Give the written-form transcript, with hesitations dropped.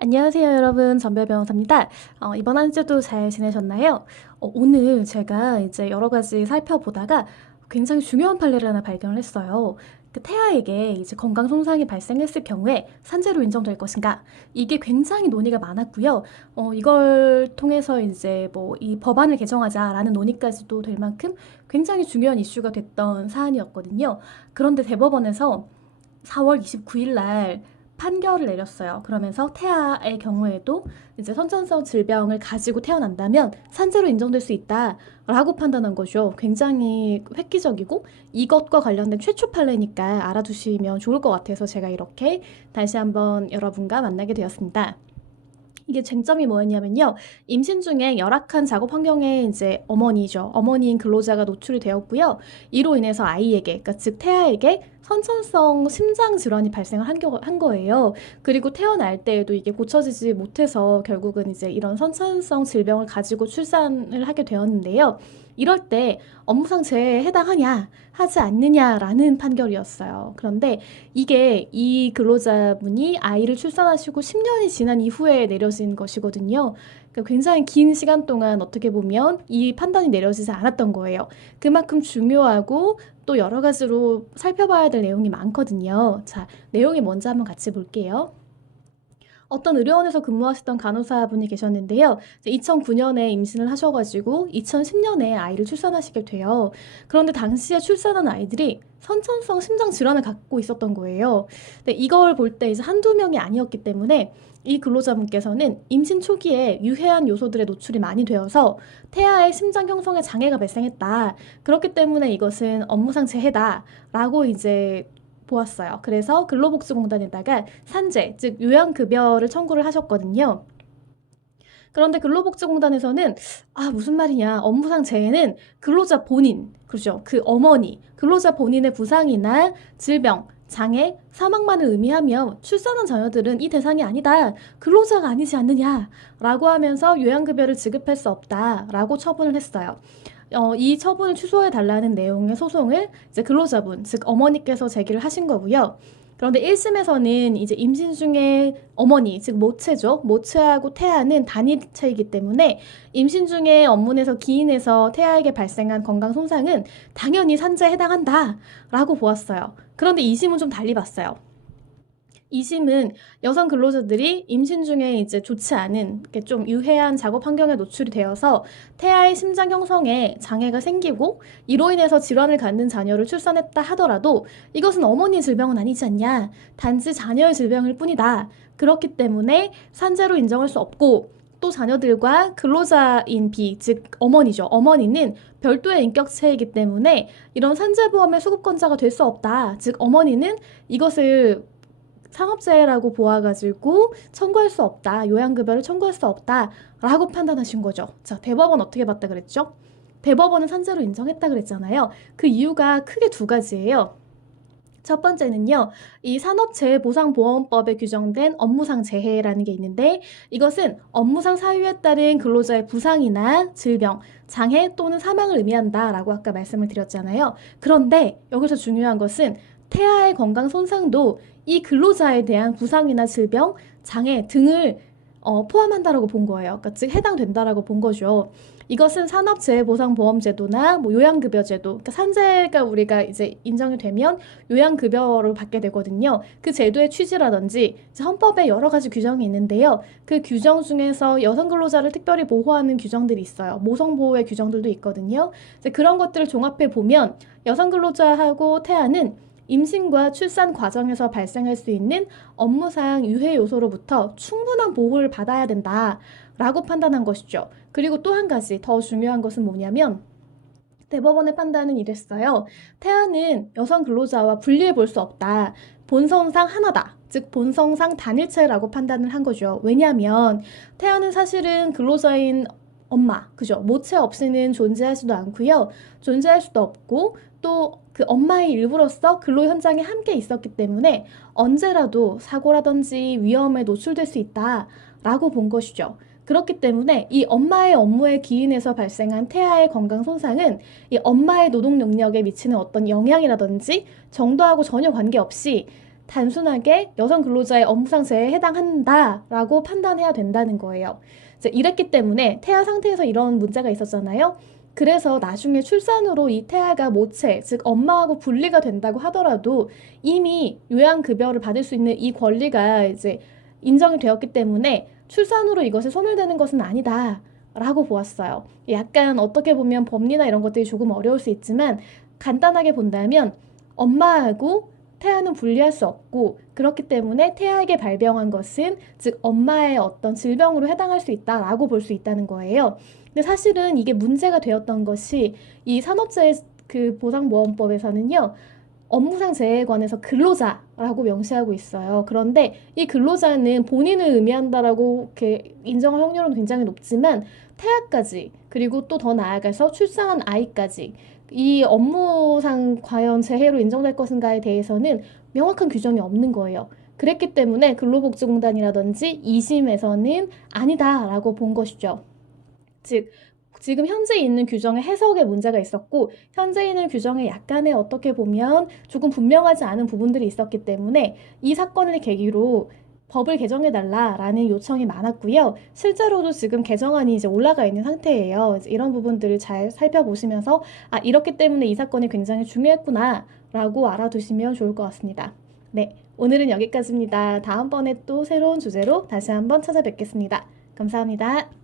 안녕하세요, 여러분. 전별 변호사입니다. 이번 한 주도 잘 지내셨나요? 오늘 제가 이제 여러 가지 살펴보다가 굉장히 중요한 판례를 하나 발견을 했어요. 그 태아에게 이제 건강 손상이 발생했을 경우에 산재로 인정될 것인가? 이게 굉장히 논의가 많았고요. 이걸 통해서 이제 뭐 이 법안을 개정하자라는 논의까지도 될 만큼 굉장히 중요한 이슈가 됐던 사안이었거든요. 그런데 대법원에서 4월 29일 날 판결을 내렸어요. 그러면서 태아의 경우에도 이제 선천성 질병을 가지고 태어난다면 산재로 인정될 수 있다라고 판단한 거죠. 굉장히 획기적이고 이것과 관련된 최초 판례니까 알아두시면 좋을 것 같아서 제가 이렇게 다시 한번 여러분과 만나게 되었습니다. 이게 쟁점이 뭐였냐면요. 임신 중에 열악한 작업 환경에 이제 어머니인 근로자가 노출이 되었고요. 이로 인해서 아이에게, 그러니까 즉 태아에게 선천성 심장 질환이 발생을 한 거예요. 그리고 태어날 때에도 이게 고쳐지지 못해서 결국은 이제 이런 선천성 질병을 가지고 출산을 하게 되었는데요. 이럴 때 업무상 재해에 해당하냐, 하지 않느냐라는 판결이었어요. 그런데 이게 이 근로자분이 아이를 출산하시고 10년이 지난 이후에 내려진 것이거든요. 그러니까 굉장히 긴 시간 동안 어떻게 보면 이 판단이 내려지지 않았던 거예요. 그만큼 중요하고 또 여러 가지로 살펴봐야 될 내용이 많거든요. 자, 내용이 뭔지 한번 같이 볼게요. 어떤 의료원에서 근무하셨던 간호사분이 계셨는데요. 2009년에 임신을 하셔가지고 2010년에 아이를 출산하시게 돼요. 그런데 당시에 출산한 아이들이 선천성 심장 질환을 갖고 있었던 거예요. 근데 이걸 볼 때 이제 한두 명이 아니었기 때문에 이 근로자분께서는 임신 초기에 유해한 요소들의 노출이 많이 되어서 태아의 심장 형성에 장애가 발생했다. 그렇기 때문에 이것은 업무상 재해다라고 이제 보았어요. 그래서 근로복지공단에다가 산재, 즉 요양급여를 청구를 하셨거든요. 그런데 근로복지공단에서는 무슨 말이냐, 업무상 재해는 근로자 본인, 그렇죠, 그 어머니, 근로자 본인의 부상이나 질병, 장애, 사망만을 의미하며 출산한 자녀들은 이 대상이 아니다, 근로자가 아니지 않느냐라고 하면서 요양급여를 지급할 수 없다라고 처분을 했어요. 이 처분을 취소해 달라는 내용의 소송을 이제 근로자분, 즉 어머니께서 제기를 하신 거고요. 그런데 1심에서는 이제 임신 중에 어머니, 즉 모체죠. 모체하고 태아는 단일체이기 때문에 임신 중에 업무에서 기인해서 태아에게 발생한 건강 손상은 당연히 산재에 해당한다라고 보았어요. 그런데 2심은 좀 달리 봤어요. 2심은 여성 근로자들이 임신 중에 이제 좋지 않은 좀 유해한 작업 환경에 노출이 되어서 태아의 심장 형성에 장애가 생기고 이로 인해서 질환을 갖는 자녀를 출산했다 하더라도 이것은 어머니의 질병은 아니지 않냐. 단지 자녀의 질병일 뿐이다. 그렇기 때문에 산재로 인정할 수 없고 또 자녀들과 근로자인 B, 즉 어머니죠. 어머니는 별도의 인격체이기 때문에 이런 산재보험의 수급권자가 될 수 없다. 즉 어머니는 이것을 상업재해라고 보아가지고 청구할 수 없다. 요양급여를 청구할 수 없다라고 판단하신 거죠. 자, 대법원 어떻게 봤다 그랬죠? 대법원은 산재로 인정했다 그랬잖아요. 그 이유가 크게 두 가지예요. 첫 번째는요, 이 산업재해보상보험법에 규정된 업무상 재해라는 게 있는데 이것은 업무상 사유에 따른 근로자의 부상이나 질병, 장애 또는 사망을 의미한다라고 아까 말씀을 드렸잖아요. 그런데 여기서 중요한 것은 태아의 건강 손상도 이 근로자에 대한 부상이나 질병, 장애 등을 포함한다라고 본 거예요. 그러니까 즉 해당된다라고 본 거죠. 이것은 산업재해보상보험제도나 뭐 요양급여제도, 그러니까 산재가 우리가 이제 인정이 되면 요양급여를 받게 되거든요. 그 제도의 취지라든지 헌법에 여러 가지 규정이 있는데요. 그 규정 중에서 여성 근로자를 특별히 보호하는 규정들이 있어요. 모성보호의 규정들도 있거든요. 이제 그런 것들을 종합해 보면 여성 근로자하고 태아는 임신과 출산 과정에서 발생할 수 있는 업무상 유해 요소로부터 충분한 보호를 받아야 된다라고 판단한 것이죠. 그리고 또 한 가지 더 중요한 것은 뭐냐면 대법원의 판단은 이랬어요. 태아는 여성 근로자와 분리해 볼 수 없다. 본성상 하나다. 즉 본성상 단일체라고 판단을 한 거죠. 왜냐하면 태아는 사실은 근로자인 엄마, 그죠? 모체 없이는 존재하지도 않고요. 존재할 수도 없고 또 그 엄마의 일부로서 근로 현장에 함께 있었기 때문에 언제라도 사고라든지 위험에 노출될 수 있다라고 본 것이죠. 그렇기 때문에 이 엄마의 업무에 기인해서 발생한 태아의 건강 손상은 이 엄마의 노동 능력에 미치는 어떤 영향이라든지 정도하고 전혀 관계없이 단순하게 여성 근로자의 업무상재해에 해당한다라고 판단해야 된다는 거예요. 이제 이랬기 때문에 태아 상태에서 이런 문제가 있었잖아요. 그래서 나중에 출산으로 이 태아가 모체, 즉 엄마하고 분리가 된다고 하더라도 이미 요양급여를 받을 수 있는 이 권리가 이제 인정이 되었기 때문에 출산으로 이것이 소멸되는 것은 아니다. 라고 보았어요. 약간 어떻게 보면 법리나 이런 것들이 조금 어려울 수 있지만 간단하게 본다면 엄마하고 태아는 분리할 수 없고 그렇기 때문에 태아에게 발병한 것은 즉 엄마의 어떤 질병으로 해당할 수 있다라고 볼 수 있다는 거예요. 근데 사실은 이게 문제가 되었던 것이 이 산업재해 그 보상보험법에서는요. 업무상 재해에 관해서 근로자라고 명시하고 있어요. 그런데 이 근로자는 본인을 의미한다라고 이렇게 인정할 확률은 굉장히 높지만 태아까지 그리고 또 더 나아가서 출산한 아이까지 이 업무상 과연 재해로 인정될 것인가에 대해서는 명확한 규정이 없는 거예요. 그랬기 때문에 근로복지공단이라든지 2심에서는 아니다라고 본 것이죠. 즉 지금 현재 있는 규정의 해석에 문제가 있었고 현재 있는 규정에 약간의 어떻게 보면 조금 분명하지 않은 부분들이 있었기 때문에 이 사건을 계기로 법을 개정해달라라는 요청이 많았고요. 실제로도 지금 개정안이 이제 올라가 있는 상태예요. 이제 이런 부분들을 잘 살펴보시면서 아, 이렇기 때문에 이 사건이 굉장히 중요했구나라고 알아두시면 좋을 것 같습니다. 네, 오늘은 여기까지입니다. 다음번에 또 새로운 주제로 다시 한번 찾아뵙겠습니다. 감사합니다.